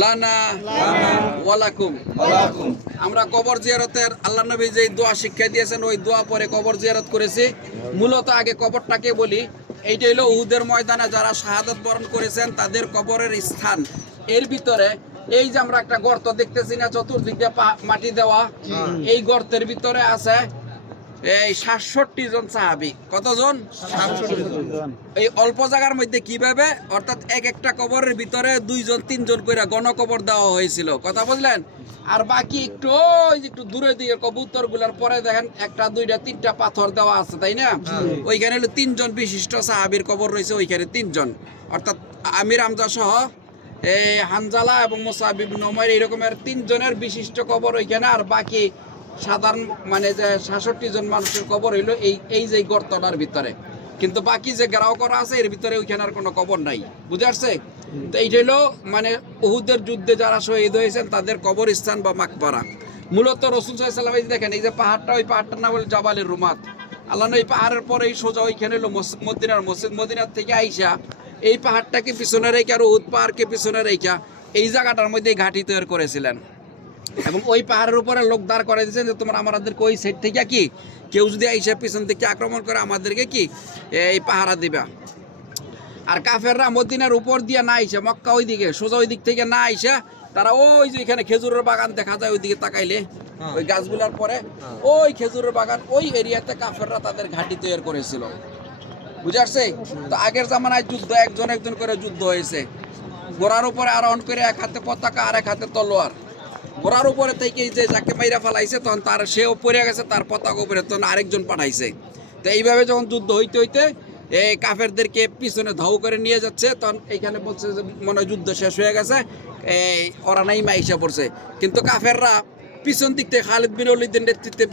লানা ওয়ালাকুম। আমরা কবর জিয়ারতের আল্লাহ নবী যে দোয়া শিক্ষা দিয়েছেন ওই দোয়া পরে কবর জিয়ারত করেছি। মূলত আগে কবরটাকে বলি, এইটা হলো উহুদের ময়দানে যারা শাহাদাত বরণ করেছেন তাদের কবরের স্থান। এর ভিতরে এই যে আমরা একটা গর্ত দেখতেছি না, চতুর্দিক দিয়ে মাটি দেওয়া, এই গর্তের ভিতরে আছে এই 67 জন সাহাবী। কতজন? 67 জন। এই অল্প জায়গার মধ্যে কিভাবে, অর্থাৎ এক একটা কবরের ভিতরে 2 জন 3 জন করে গণকবর দেওয়া হয়েছিল। কথা বুঝলেন? আর বাকি একটু ওই যে একটু দূরে দিয়ে কবুতর গুলার পরে দেখেন একটা দুইটা তিনটা পাথর দেওয়া আছে, তাই না? ওইখানে হলো 3 জন বিশিষ্ট সাহাবীর কবর রয়েছে, ওইখানে 3 জন, অর্থাৎ আমির হামজা সহ এই হানজালা এবং মুসআব ইবনে উমাইর এরকমের 3 জনের বিশিষ্ট কবর ওইখানে। আর বাকি সাধারণ মানে যে 66 জন মানুষের কবর হইলো এই যে গর্তটার ভিতরে। কিন্তু বাকি যে ঘেরাও করা আছে এর ভিতরে ওইখানে আর কোনো কবর নাই। বুঝে আসছে? তো এইটা হলো মানে উহুদের যুদ্ধে যারা শহীদ হয়েছেন তাদের কবরস্থান বা মাকবারা। মূলত রাসূল সাল্লাল্লাহু আলাইহি ওয়াসাল্লাম দেখেন এই যে পাহাড়টা, ওই পাহাড়টার নাম হলো জাবালের রুমাত। আল্লাহ এই পাহাড়ের পরে এই সোজা ওইখানে হলো মদিনার মসজিদ। মদিনার থেকে আইসা এই পাহাড়টাকে পিছনে রেখে আর উহুদ পাহাড়কে পিছনে রেখে এই জায়গাটার মধ্যে ঘাঁটি তৈরি করেছিলেন এবং ওই পাহাড়ের উপরে লোক দাঁড় করে দিয়েছেন যে তোমার আমাদেরকে ওই সাইড থেকে কি কেউ যদি আইসা পিছন থেকে আক্রমণ করে আমাদেরকে কি এই পাহারা দিবা। আর কাফেররা মদিনার উপর দিয়ে না আইসা, মক্কা ওই দিকে সোজা ওই দিক থেকে না আইসা তারা ওই যে এখানে খেজুরের বাগান দেখা যায় ওই দিকে তাকাইলে ওই গাছগুলার পরে ওই খেজুরের বাগান ওই এরিয়াতে কাফেররা তাদের ঘাঁটি তৈরি করেছিল। বুঝে আসছে? তো আগের জামানায় যুদ্ধ একজন একজন করে যুদ্ধ হয়েছে, ঘোড়ার উপরে আরোহণ করে এক হাতে পতাকা আর এক হাতে তলোয়ার। ঘোড়ার উপরে থেকে যে যাকে মাইরা ফেলাইছে তখন তার সেও পড়ে গেছে, তার পতাকা উপরে তখন আরেকজন পাঠাইছে। তো এইভাবে যখন যুদ্ধ হইতে হইতে এই কাফেরদেরকে পিছনে ধাও করে নিয়ে যাচ্ছে, তখন এইখানে বলছে যে মনে হয় যুদ্ধ শেষ হয়ে গেছে, এই ওরা নাই মাইসা পড়ছে। কিন্তু কাফেররা পিছন দিক থেকে খালিদ বিন ওয়ালিদের নেতৃত্বে